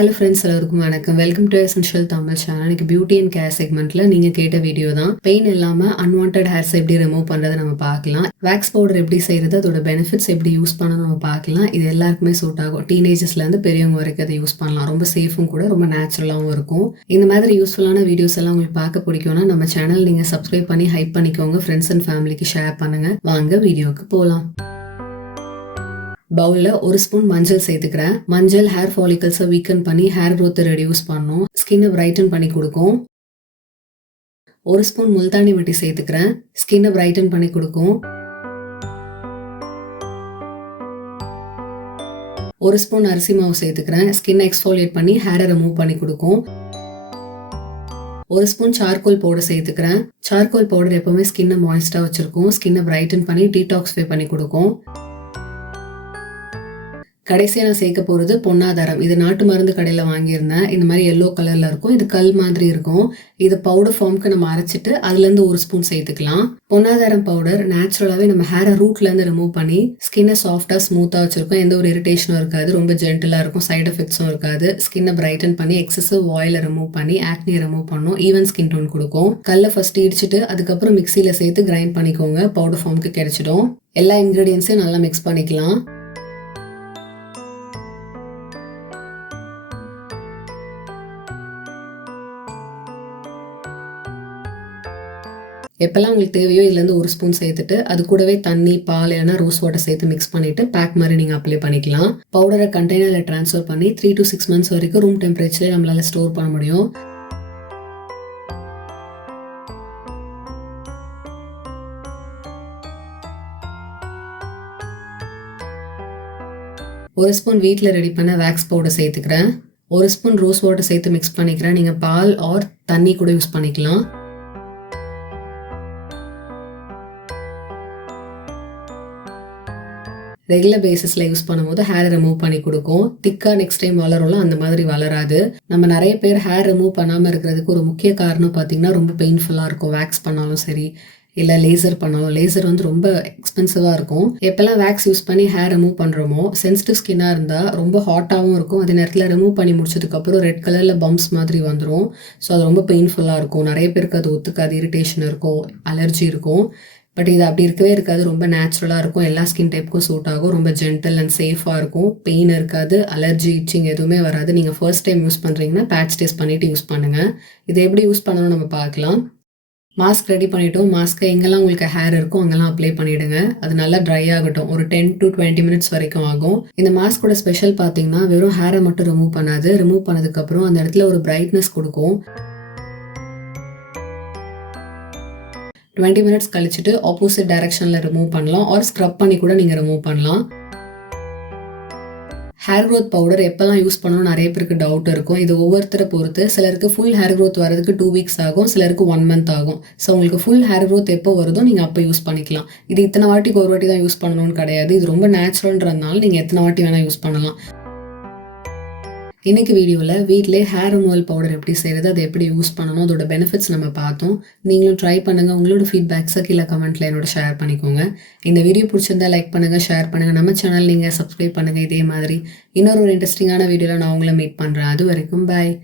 Hello friends, எல்லாருக்கும் வணக்கம். Welcome to essential Tamil channel. எனக்கு பியூட்டி அண்ட் கேர் செக்மெண்ட்ல நீங்க கேட்ட வீடியோ தான். பெயின் இல்லாம அன்வான்ட் ஹேர்ஸ் எப்படி ரிமூவ் பண்றதை நம்ம பார்க்கலாம். வேக்ஸ் பவுடர் எப்படி செய்யறது, அதோட பெனிஃபிட்ஸ் எப்படி யூஸ் பண்ணணும் நம்ம பார்க்கலாம். இது எல்லாருக்குமே சூட் ஆகும். டீனேஜர்ஸ்ல இருந்து பெரியவங்க வரைக்கும் அதை யூஸ் பண்ணலாம். ரொம்ப சேஃபும் கூட, ரொம்ப நேச்சுரலாகவும் இருக்கும். இந்த மாதிரி யூஸ்ஃபுல்லான வீடியோஸ் எல்லாம் உங்களுக்கு பார்க்க பிடிக்கும்னா நம்ம சேனல் நீங்க சப்ஸ்கிரைப் பண்ணி ஹைப் பண்ணிக்கோங்க. ஃப்ரெண்ட்ஸ் அண்ட் ஃபேமிலிக்கு ஷேர் பண்ணுங்க. வாங்க வீடியோக்கு போகலாம். பவுல்ல ஒரு ஸ்பூன் மஞ்சள் சேர்த்துக்கிறேன். மஞ்சள் ஹேர் ஃபாலிகல்ஸை வீக்கன் பண்ணி ஹேர் க்ரோத்தை ரெடியூஸ் பண்ணும், ஸ்கின்னை பிரைட்டன் பண்ணி கொடுக்கும். ஒரு ஸ்பூன் முல்தானி மிட்டி சேர்த்துக்கிறேன். ஸ்கின்னை பிரைட்டன் பண்ணி கொடுக்கும். ஒரு ஸ்பூன் அரிசி மாவு சேர்த்துக்கிறேன். ஸ்கின்னை எக்ஸ்ஃபோலியேட் பண்ணி ஹேரை ரிமூவ் பண்ணி கொடுக்கும். ஒரு ஸ்பூன் சார்கோல் பவுடர் சேர்த்துக்கிறேன். சார்கோல் பவுடர் எப்பவுமே ஸ்கின்னை மாய்ஸ்டா வச்சிருக்கும். ஸ்கின்னை பிரைட்டன் பண்ணி டீடாக்ஸ்ஃபை பண்ணி கொடுக்கும். கடைசியாக நான் சேர்க்க போகிறது பொன்னாதாரம். இது நாட்டு மருந்து கடையில் வாங்கியிருந்தேன். இந்த மாதிரி எல்லோ கலரில் இருக்கும். இது கல் மாதிரி இருக்கும். இது பவுடர் ஃபார்முக்கு நம்ம அரைச்சிட்டு அதுலேருந்து ஒரு ஸ்பூன் சேர்த்துக்கலாம். பொன்னாதாரம் பவுடர் நேச்சுரலாகவே நம்ம ஹேரை ரூட்லேருந்து ரிமூவ் பண்ணி ஸ்கின்னை சாஃப்டாக ஸ்மூத்தாக வச்சிருக்கோம். எந்த ஒரு இரிட்டேஷனும் இருக்காது. ரொம்ப ஜென்டிலாக இருக்கும். சைட் எஃபெக்ட்ஸும் இருக்காது. ஸ்கின்னை பிரைட்டன் பண்ணி எக்ஸசிவ் ஆயிலை ரிமூவ் பண்ணி ஆக்னியை ரிமூவ் பண்ணும். ஈவன் ஸ்கின் டோன் கொடுக்கும். கல்லை ஃபர்ஸ்ட் இடிச்சிட்டு அதுக்கப்புறம் மிக்சியில் சேர்த்து கிரைண்ட் பண்ணிக்கோங்க. பவுடர் ஃபார்முக்கு கிடைச்சிடும். எல்லா இன்க்ரீடியன்ஸையும் நல்லா மிக்ஸ் பண்ணிக்கலாம். எப்பெல்லாம் உங்களுக்கு தேவையோ இதுலேருந்து ஒரு ஸ்பூன் சேர்த்துட்டு அது கூடவே தண்ணி, பால் இல்லைனா ரோஸ் வாட்டர் சேர்த்து மிக்ஸ் பண்ணிட்டு பேக் மாதிரி நீங்கள் அப்ளை பண்ணிக்கலாம். பவுடரை கண்டெய்னரில் ட்ரான்ஸ்ஃபர் பண்ணி 3 to 6 months வரைக்கும் ரூம் டெம்பரேச்சர்லேயே நம்மளால ஸ்டோர் பண்ண முடியும். ஒரு ஸ்பூன் வீட்டில் ரெடி பண்ண வேக்ஸ் பவுடர் சேர்த்துக்கிறேன். ஒரு ஸ்பூன் ரோஸ் வாட்டர் சேர்த்து மிக்ஸ் பண்ணிக்கிறேன். நீங்கள் பால் ஆர் தண்ணி கூட யூஸ் பண்ணிக்கலாம். ரெகுலர் பேசிஸில் யூஸ் பண்ணும்போது ஹேர் ரிமூவ் பண்ணி கொடுக்கும். திக்காக நெக்ஸ்ட் டைம் வளரும்ல, அந்த மாதிரி வளராது. நம்ம நிறைய பேர் ஹேர் ரிமூவ் பண்ணாமல் இருக்கிறதுக்கு ஒரு முக்கிய காரணம் பார்த்தீங்கன்னா ரொம்ப பெயின்ஃபுல்லாக இருக்கும். வேக்ஸ் பண்ணாலும் சரி, இல்லை லேசர் பண்ணாலும். லேசர் வந்து ரொம்ப எக்ஸ்பென்சிவாக இருக்கும். எப்போல்லாம் வேக்ஸ் யூஸ் பண்ணி ஹேர் ரிமூவ் பண்ணுறோமோ சென்சிட்டிவ் ஸ்கின்னாக இருந்தால் ரொம்ப ஹாட்டாகவும் இருக்கும். அதே நேரத்தில் ரிமூவ் பண்ணி முடிச்சதுக்கப்புறம் ரெட் கலரில் பம்ப்ஸ் மாதிரி வந்துடும். ஸோ அது ரொம்ப பெயின்ஃபுல்லாக இருக்கும். நிறைய பேருக்கு அது ஒத்துக்காது. இரிட்டேஷன் இருக்கும், அலர்ஜி இருக்கும். பட் இது அப்படி இருக்கவே இருக்காது. ரொம்ப நேச்சுரலாக இருக்கும். எல்லா ஸ்கின் டைப்புக்கும் சூட் ஆகும். ரொம்ப ஜென்டல் அண்ட் சேஃபாக இருக்கும். பெயின் இருக்காது. அலர்ஜி, இச்சிங் எதுவுமே வராது. நீங்கள் ஃபர்ஸ்ட் டைம் யூஸ் பண்ணுறீங்கன்னா பேட்ச் டெஸ்ட் பண்ணிவிட்டு யூஸ் பண்ணுங்கள். இதை எப்படி யூஸ் பண்ணணும் நம்ம பார்க்கலாம். மாஸ்க் ரெடி பண்ணிட்டோம். மாஸ்க்கை எங்கெல்லாம் உங்களுக்கு ஹேர் இருக்கும் அங்கெல்லாம் அப்ளை பண்ணிவிடுங்க. அது நல்லா ட்ரை ஆகட்டும். ஒரு 10 to 20 minutes வரைக்கும் ஆகும். இந்த மாஸ்கோட ஸ்பெஷல் பார்த்தீங்கன்னா வெறும் ஹேரை மட்டும் ரிமூவ் பண்ணாது. ரிமூவ் பண்ணதுக்கப்புறம் அந்த இடத்துல ஒரு பிரைட்னஸ் கொடுக்கும். 20 minutes கழிச்சுட்டு ஆப்போசிட் டைரக்ஷனில் ரிமூவ் பண்ணலாம். ஆர் ஸ்க்ரப் பண்ணி கூட நீங்கள் ரிமூவ் பண்ணலாம். ஹேர் க்ரோத் பவுடர் எப்போல்லாம் யூஸ் பண்ணணும் நிறைய பேருக்கு டவுட் இருக்கும். இது ஒவ்வொருத்தரை பொறுத்து. சிலருக்கு ஃபுல் ஹேர் க்ரோத் வரதுக்கு 2 weeks ஆகும். சிலருக்கு 1 month ஆகும். ஸோ உங்களுக்கு ஃபுல் ஹேர் க்ரோத் எப்போ வருதோ நீங்கள் அப்போ யூஸ் பண்ணிக்கலாம். இது இத்தனை வாட்டிக்கு ஒரு வாட்டி தான் யூஸ் பண்ணணும்னு கிடையாது. இது ரொம்ப நேச்சுரல்ன்றதுனால நீங்கள் எத்தனை வாட்டி வேணால் யூஸ் பண்ணலாம். இன்னைக்கு வீடியோவில் வீட்டிலே ஹேர் ரிமூவல் பவுடர் எப்படி செய்கிறது, அதை எப்படி யூஸ் பண்ணணும், அதோட பெனிஃபிட்ஸ் நம்ம பார்த்தோம். நீங்களும் ட்ரை பண்ணுங்கள். உங்களோட ஃபீட்பேக்ஸை கீழே கமெண்ட்டில் என்னோட ஷேர் பண்ணிக்கோங்க. இந்த வீடியோ பிடிச்சிருந்தா லைக் பண்ணுங்கள், ஷேர் பண்ணுங்கள். நம்ம சேனல் நீங்கள் சப்ஸ்கிரைப் பண்ணுங்கள். இதே மாதிரி இன்னொரு இன்ட்ரெஸ்டிங்கான வீடியோவில் நான் உங்களை மீட் பண்ணுறேன். அது வரைக்கும் பாய்.